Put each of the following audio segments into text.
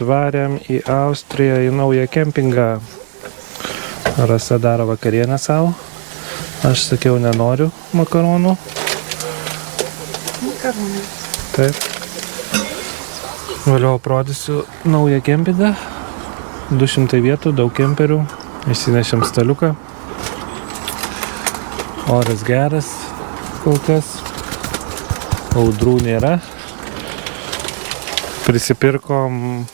atvarėm į Austriją, į naują kempingą. Rasa daro vakarienę savo. Aš sakiau, nenoriu makaronų. Makaronų. Taip. Vėliau parodysiu naują kempingą. 200 vietų, daug kemperių. Išsinešėm staliuką. Oras geras kol kas. Audrų nėra. Prisipirkom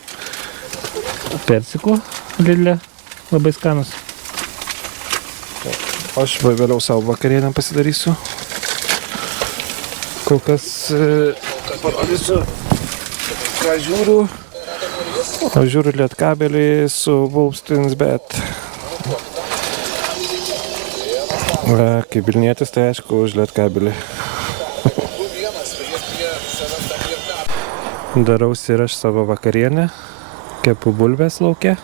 persikų Lidle. Labai skanus. Aš vėliau savo vakarienę pasidarysiu. Kol kas parodysiu, ką žiūriu. Aš žiūriu Lietkabelį su Wolfstins, bet kaip Vilnietis, tai aišku, už Lietkabelį. Darausi ir aš savo vakarienę. Kepu bulves lauke.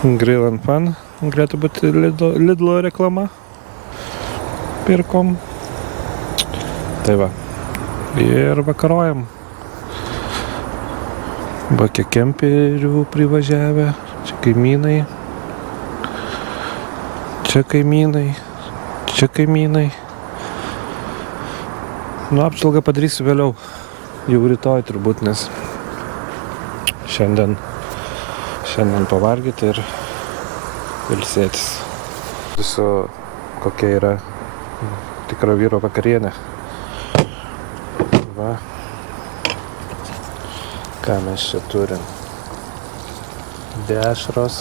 Grill and Fun. Galėtų būti Lidlo reklama. Pirkom. Tai va. Ir vakarojam. Va, kiek kemperių privažiavę. Čia kaimynai. Čia kaimynai. Čia kaimynai. Nu, apžvalgą padarysiu vėliau. Jau rytoj turbūt, nes šiandien pavalgyti ir ilsėtis. Visu, kokia yra tikro vyro vakarienė. Va. Ką mes čia turim? Dešros,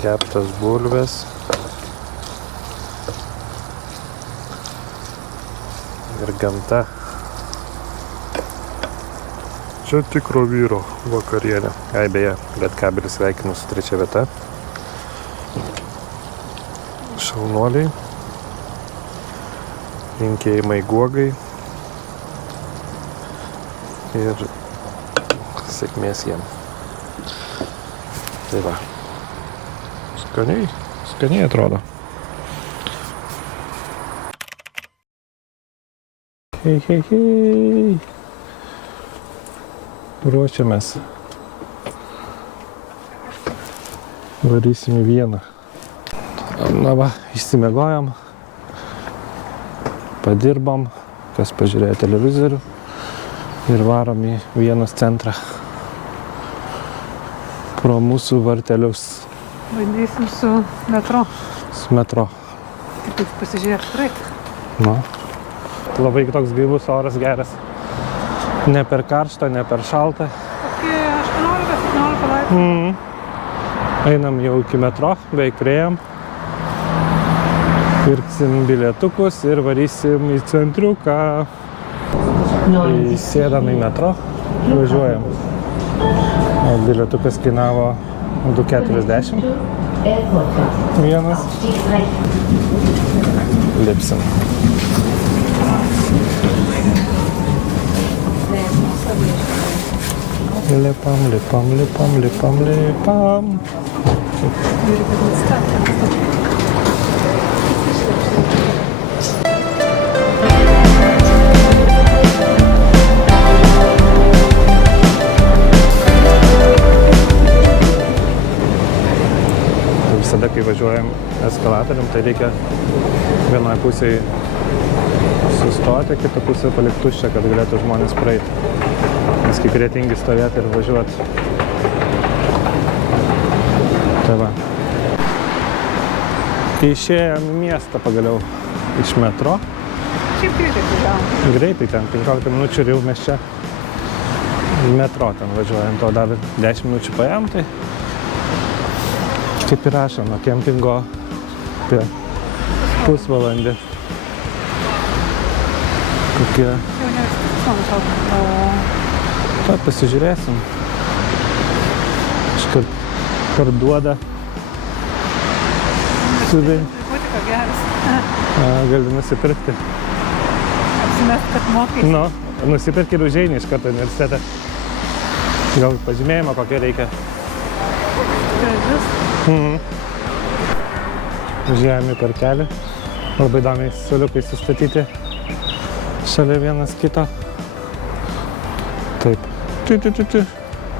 keptas bulvės ir gamta. Čia tikro vyro vakarienė. Ai, beje, Lietkabelis sveikinu su 3 vieta. Šaunuoliai. Linkėjimai Guogai. Ir sėkmės jiem. Tai va. Skaniai atrodo. Hei. Ruošiamės. Varysim į Vieną. Na va, išsimiegojom. Padirbom, kas pažiūrėjo televizorių. Ir varom į Vienos centrą. Pro mūsų vartelius. Bandysim su metro. Su metro. Taip pasižiūrėti praeit. Nu. Labai toks gaivus oras geras. Ne per karštą, ne per šaltą. Kokie 18-17 laipsnių. Einam jau iki metro, beveik priėjom. Pirksim bilietukus ir varysim į centriuką. Įsėdam į metro, važiuojam. O bilietukas kainavo 2,40. Vienas. Lipsim. Lipam. Visada, kai važiuojam eskalatorium, tai reikia vienoje pusėje sustoti, kitą pusę palikti tuščią, kad galėtų žmonės praeiti. Nes kai kurie tingi stovėti ir važiuoti. Tai va. Kai išėjom į miestą pagaliau iš metro. Šiaip greitai važiavom. Greitai ten, 15 minučių ir jau mes čia metro ten važiuojam. To dar 10 minučių paėjom, tai kaip ir rašo, nuo kempingo apie pusvalandį. Kokie... Jau neužtiksom. Tai pasižiūrėsim. Iškart parduoda. Putika geras. Gali nusipirkti. Apsimest, kad mokai. Nu, nusipirk ir užeini iš karto universitetą. Gal pažymėjimą kokią reikia. Gražus. Užėjom į parkelį. Labai įdomiai suoliukai sustatyti šalia vienas kito. Taip.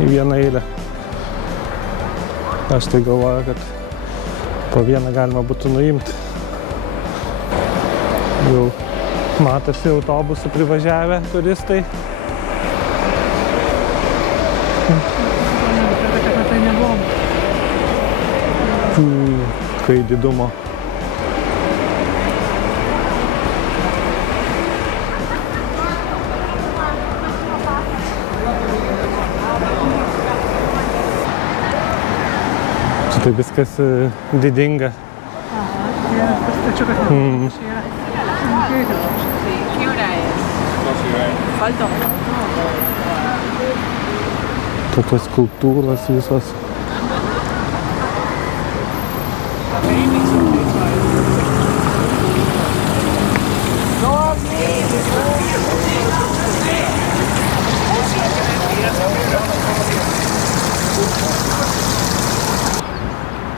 į vieną eilę. Aš tai galvoju, kad po vieną galima būtų nuimti. Jau matosi autobusų privažiavę turistai. Tai nebuvom. Kai didumo. Čia tai viskas didinga. Aha, vienas pastačiukas čia yra. Falta. Tokios skulptūros visos.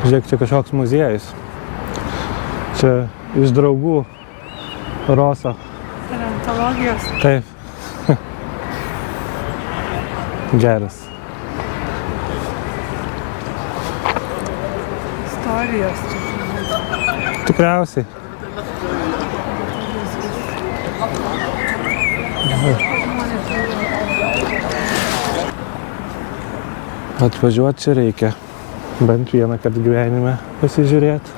Žiūrėk, čia kažkoks muziejus. Čia iš draugų Roso. Paleontologijos. Taip. Geras. Istorijos čia. Tikriausiai. Atvažiuoti čia reikia. Bent vieną kartą gyvenime pasižiūrėti.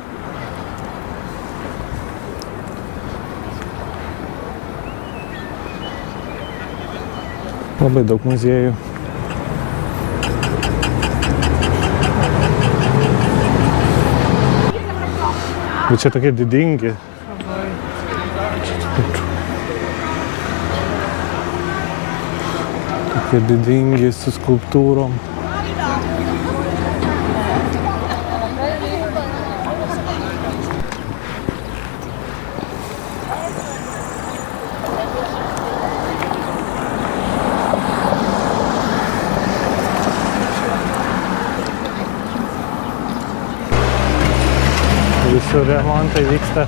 Labai daug muziejų. Bet čia tokie didingi. Tokie didingi su skulptūrom. Visur remontai vyksta.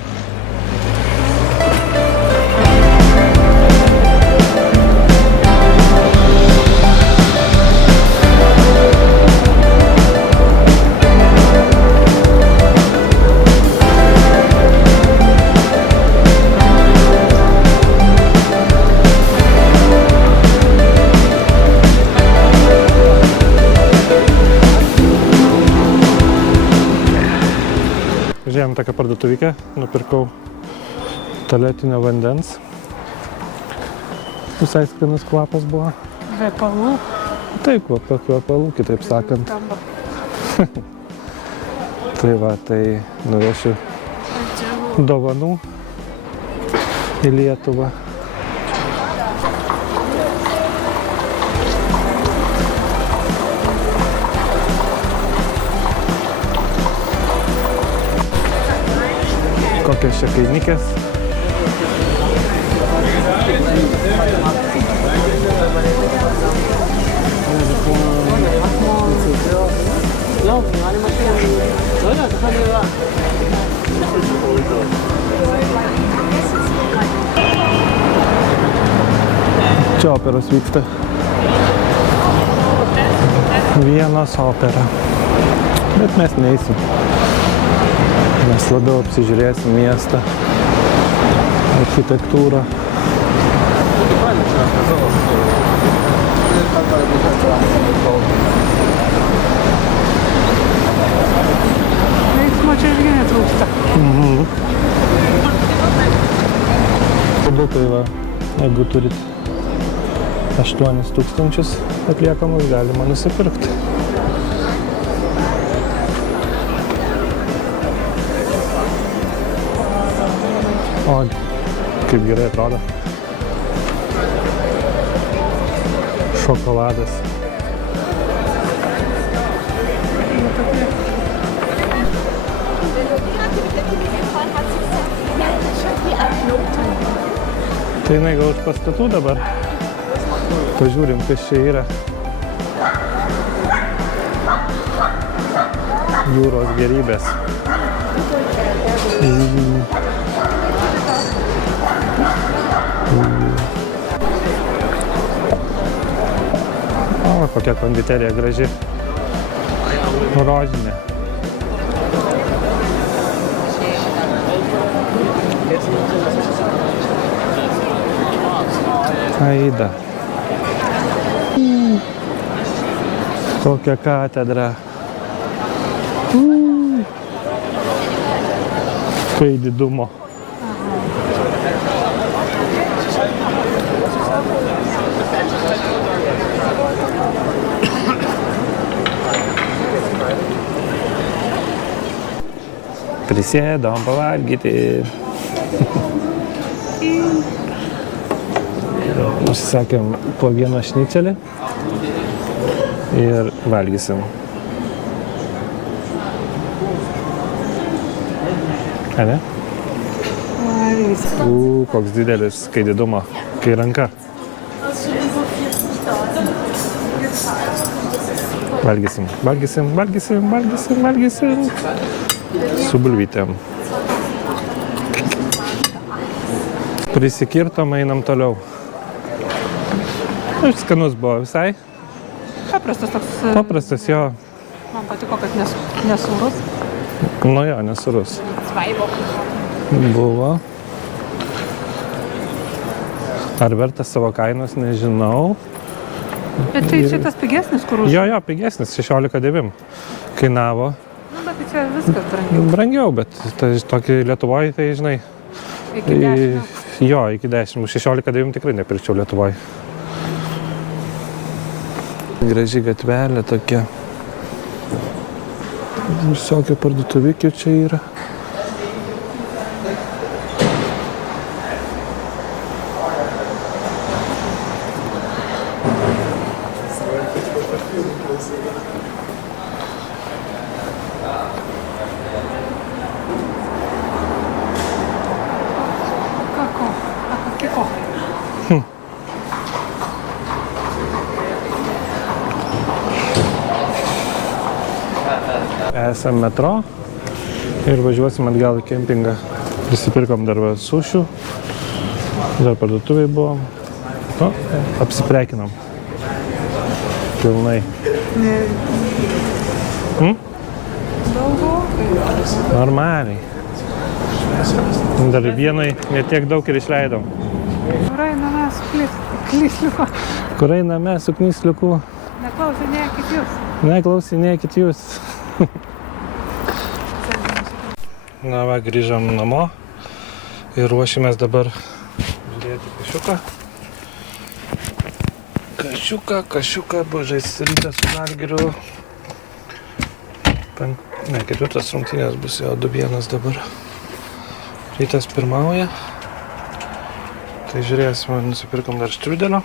Žiūrėjom tokią parduotuvykę, nupirkau tualetinio vandens. Visai skanus kvapas buvo. Kvepalų. Taip, kvepalų, kitaip sakant. Skamba. Tai va, tai nuvešiu dovanų į Lietuvą. Kokios čia kainikės. Čia operos vyksta. Vienos opera. Bet mes neįsim. Mes labiau apsižiūrėsim miestą, architektūrą. Veiksmo čia irgi netrūksta. Tai va, jeigu turit 8 000 atliekamus, galima nusipirkti. O, kaip gerai atrodo. Šokoladas. Tai jinai gal už pastatų dabar. Pažiūrim, kas čia yra. Jūros gerybės. O, kokia konditerija graži. Rožinė. Aida. Kokia katedra. Kai didumo. Prisėdom pavalgyti. Užsisakėm po vieną šnicelį ir valgysim. Ane? Koks didelis, kai didumo, kai ranka. Valgysim, valgysim, valgysim, valgysim, valgysim. Su bulvytėm. Prisikirtom, einam toliau. Skanus buvo visai. Paprastas toks. Paprastas, jo. Man patiko, kad nesurus. Nu jo, nesurus. Svaibo. Buvo. Ar vertas savo kainos, nežinau. Bet tai čia tas pigesnis, kur už... Jo, pigesnis, 16,9 kainavo. Nu, bet tai čia viskas brangiau. Brangiau, bet tai, tokį Lietuvoje, tai žinai. Iki 10. Jo, iki 10. 16,9 tikrai nepirkčiau Lietuvoje. Graži gatvelė tokia. Visokio parduotuvikių čia yra. Kako? Esam metro ir važiuosim atgal į kempingą. Prisipirkom dar sušių, dar parduotuviai buvom. Nu, apsiprekinom. Pilnai. Daugokai. Normaliai. Dar vienai netiek daug ir išleidom. Kur einame su klysliuku? Kur einame su knysliuku? Neklausinėkit jūs. Neklausinėkit jūs. Na va, grįžom namo ir ruošimės dabar žiūrėti kašiuką. Kašiuką, bužais rytas su Žalgiriu. Ne, 4 rungtynės bus jau 2-1 dabar. Rytas pirmauja. Tai žiūrėsime, nusipirkom dar štriudelio.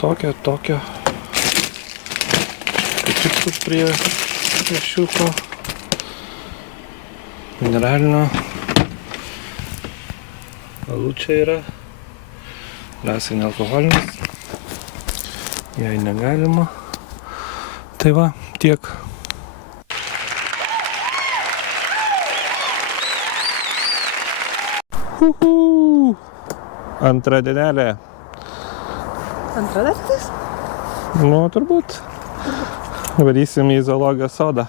Tokio. Čipsų prie kašiuko. Mineralinio. Alų čia yra. Lesai nealkoholinis. Jei negalima. Tai va, tiek. Antra dienelė. Antra dartis? Nu, turbūt. Varysim į zoologijos sodą.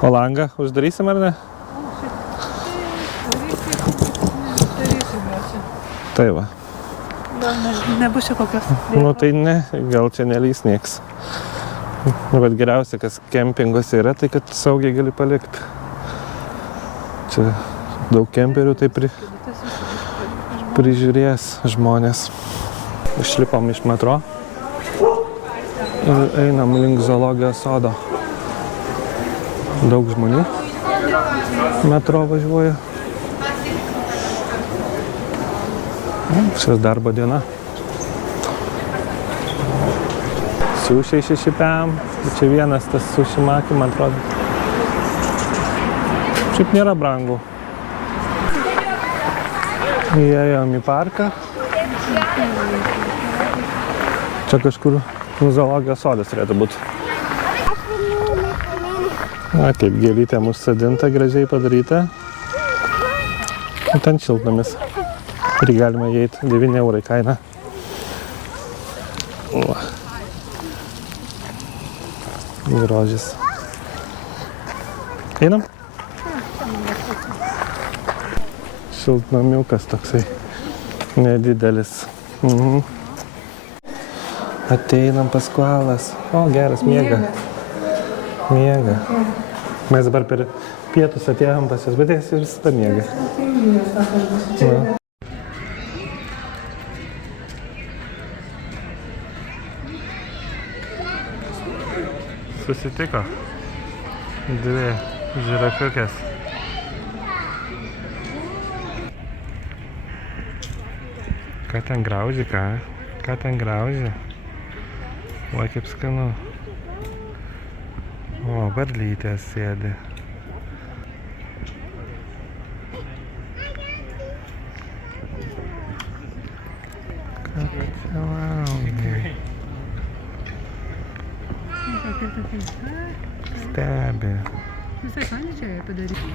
O langą uždarysim ar ne? Darysim jau čia. Tai va. Gal nebus čia kokios. Nu tai ne, gal čia nelys nieks. Bet geriausia, kas kempinguose yra, tai kad saugiai gali palikti. Čia daug kemperių tai prižiūrės žmonės. Išlipom iš metro ir einam link zoologijos sodo. Daug žmonių metro važiuoja. Šios darbo diena. Sušiai 6 PM. Čia vienas tas sušimaki, man atrodo. Šiaip nėra brangu. Įėjom į parką. Čia kažkur zoologijos sodas turėtų būti. Na, kaip gėlytė mūsų sadinta, gražiai padaryta. Ten šiltnamis. Ir galima įeiti 9 € kaina. Grožis. Einam? Šiltnamiukas toksai nedidelis. Ateinam Paskualas. O, geras, miega. Miega. Mes dabar per pietus atėjom pas jos, bet jis visada miega. Na. Susitiko dvi žirafiukės. Ką ten grauži, ką? Ką ten grauži? O, kaip skanu. O, varlytės sėdi. Ką čia valgai? Stebi. Visai fainai čia padaryti.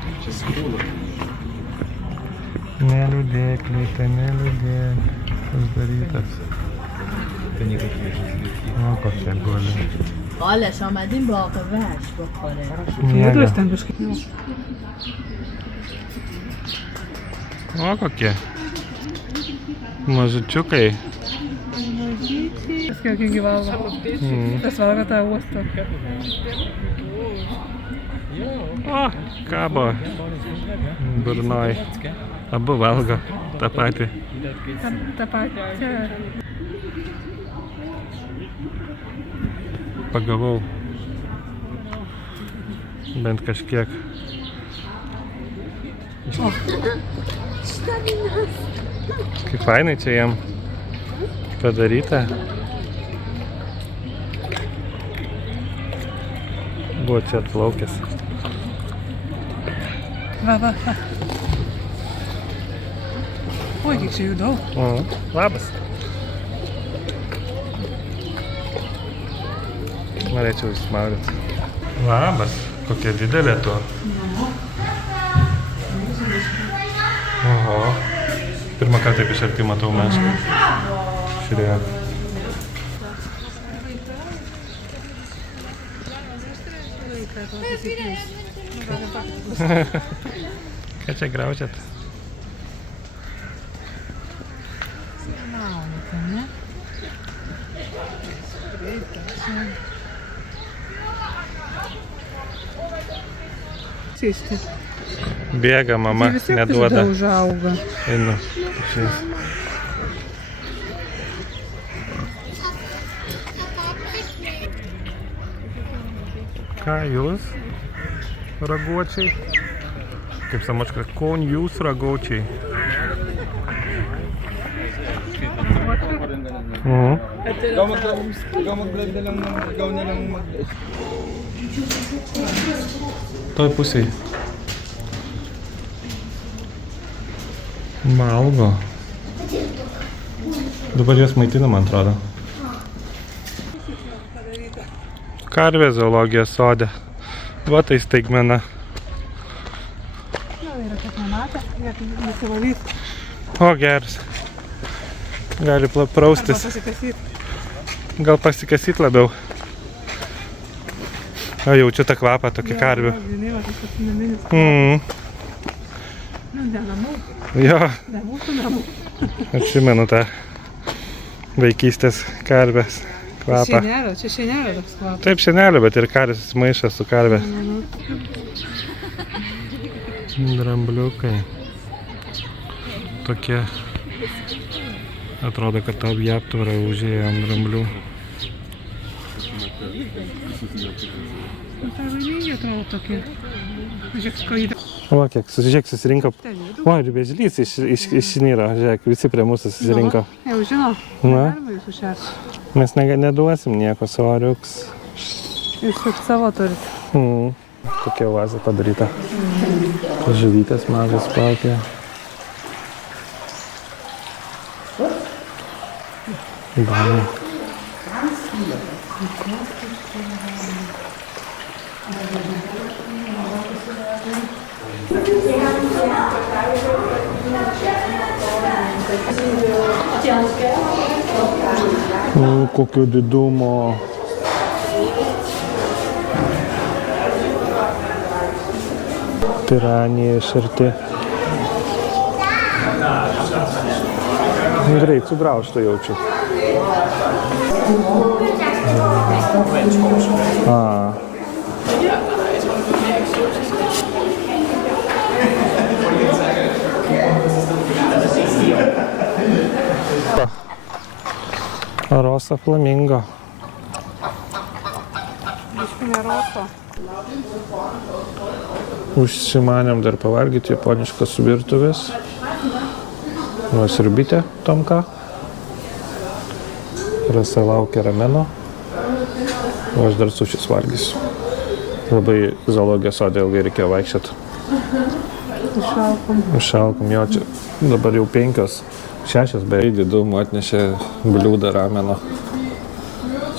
Neliūdėk, Liute, neliūdėk. Uždarytas. O, kokia guli. Olha, chamadinho bloco, vais, bocora. Juodus ten kažkaip. O, kokie mažučiukai. Paskui kiek valgo. Tas valgo tą uostą. O, kabo burnoj. Abu valgo tą patį. Ta pačia. Pagavau bent kažkiek. Kaip fainai čia jam padaryta. Buvo čia atplaukęs. Va. Oi, kiek čia jų daug. O, labas. Norėčiau įsmaudyti. Labas, kokia didelė tu. Oho. Pirmą kartą taip iš arti matau mešką. Žiūrėk. Ką čia graužiat? Sėsti. Bėga mama, neduoda. Tai užauga. Einu. Išeis. Ką jūs, raguočiai? Kaip samočka, kon jūs, raguočiai? Toj pusėj. Valgo. Dabar jos maitina, man atrodo. Karvė zoologijos sode. Va tai staigmena. Yra kaip nematė, nesivalyti. O, geras. Gali praustis. Gal pasikasyt labiau. O, jaučiu tą kvapą, tokį karvių. Ne namų. Jo, Ne mūsų namų. atsimenu tą vaikystės karvės kvapą. Čia šienelio toks kvapas. Taip, šienelio, bet ir karvės maišas su karvė. Drambliukai. Tokie. Atrodo, kad tą aptvarą užėjo ant dramblių. Tai laimingi atrodo tokie. Žiūrėk, skojyda. O, kiek, žiūrėk, susirinko. O, ir vėžlys išnyro, žiūrėk, visi prie mūsų susirinko. Jau žino, Na. galima jūsų šerti. Mes neduosim nieko, soriuks. Jūs tik savo turit. Tokia oazė padaryta. Žuvytės mažas plaukė. Įdomu. Kokio didumo. Piranija iš arti. Greit sugraužto jaučiu. Rosa flamingo. Biškį neroto. Užsimanėm dar pavalgyti japoniškas virtuvės. Sriubytė Tomka. Rasa laukia rameno. O aš dar sušis valgysiu. Labai zoologijos sode ilgai reikėjo vaikščioti. Išalkom, jo, čia dabar jau 5-6, beveik didumo atnešė bliūdą rameno.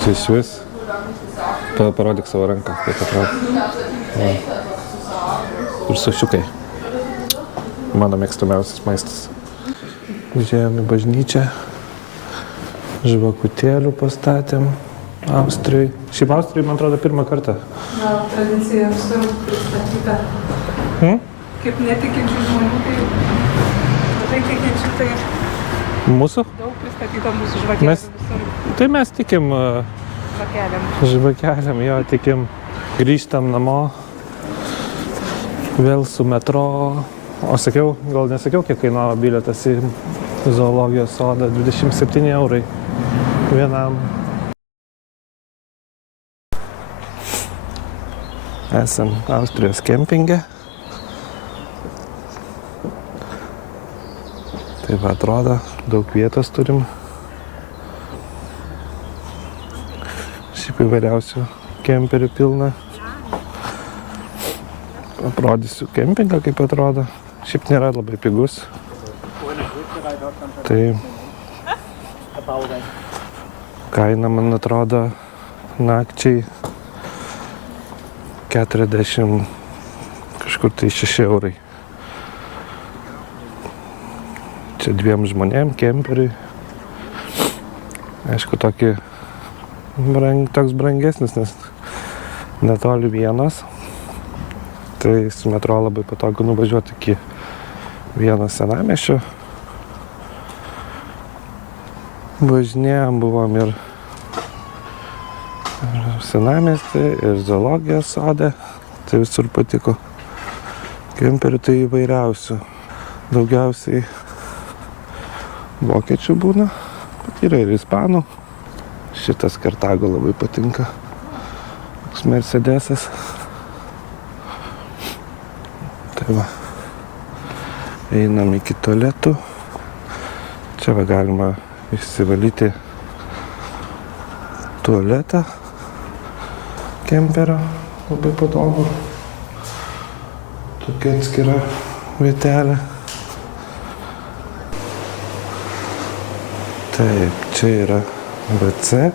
Čia išvis. Parodyk savo ranką, kaip atrodo. Ir sušiukai. Mano mėgstamiausias maistas. Užėjom į bažnyčią. Žvakutėlių pastatėm Austrijai. Šiaip Austrijai, man atrodo, pirmą kartą. Gal tradicija visur pristatyta. Kaip netikinčių žmonių, tai tikinčių, tai Mūsų? daug pristatyta mūsų žvakelių visur. Tai mes tikim žvakeliam, jo, tikim. Grįžtam namo. Vėl su metro. O sakiau, gal nesakiau, kiek kainavo bilietas į zoologijos sodą. 27 eurai vienam. Esam Austrijos kempinge. Taip atrodo, daug vietos turim. Šiaip įvairiausių kemperių pilna. Aprodysiu kempingą, kaip atrodo. Šiaip nėra labai pigus. Tai kaina, man atrodo, nakčiai 40 kažkur tai 6 eurai. Čia 2 žmonėm, kemperiui. Aišku, toks brangesnis, nes netoli Vienos. Tai su metro labai patogu nuvažiuoti iki Vienos senamiesčio. Važinėjom, buvom ir senamiestį, ir zoologijos sode. Tai visur patiko. Kemperių tai įvairiausių. Daugiausiai vokiečių būna, bet yra ir ispanų. Šitas Kartago labai patinka. Toks Mercedesas. Tai va. Einam iki tualetų. Čia va galima išsivalyti tualetą kemperio. Labai patogu. Tokia atskira vietelė. Taip, čia yra WC,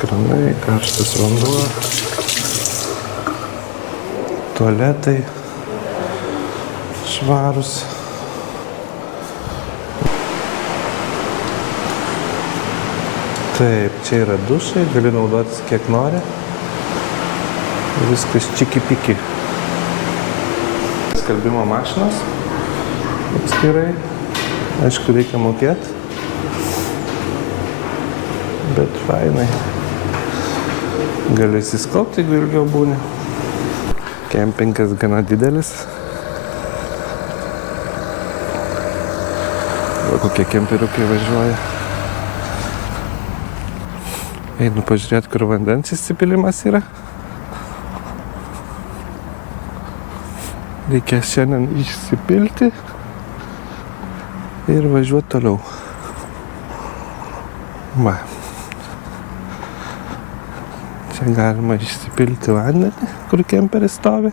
kranai, karštas vanduo, tualetai švarūs. Taip, čia yra dušai, gali naudotis kiek nori. Viskas čiki-piki. Skalbimo mašinos atskirai. Aišku, reikia mokėti. Bet fainai. Gali įsiskalbti, jeigu ilgiau būni. Kempingas gana didelis. Va, kokie kemperiukai važiuoja. Einu pažiūrėti, kur vandens įsipilimas yra. Reikės šiandien išsipilti ir važiuoti toliau. Va. Čia galima išsipilti vandenį, kur kemperis stovi.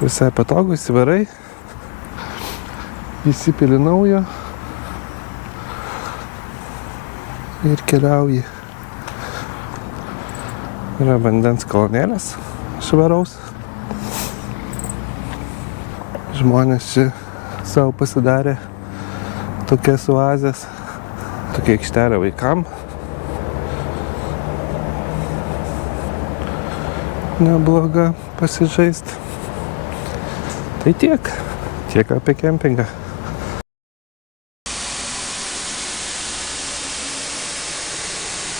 Visai patogu, įsivarai. Įsipili naujo. Ir keliauji. Yra vandens kolonėlės švaraus. Žmonės čia savo pasidarė tokias oazes. Tokia aikštelė vaikam. Nebloga pasižaist. Tai tiek apie kempingą.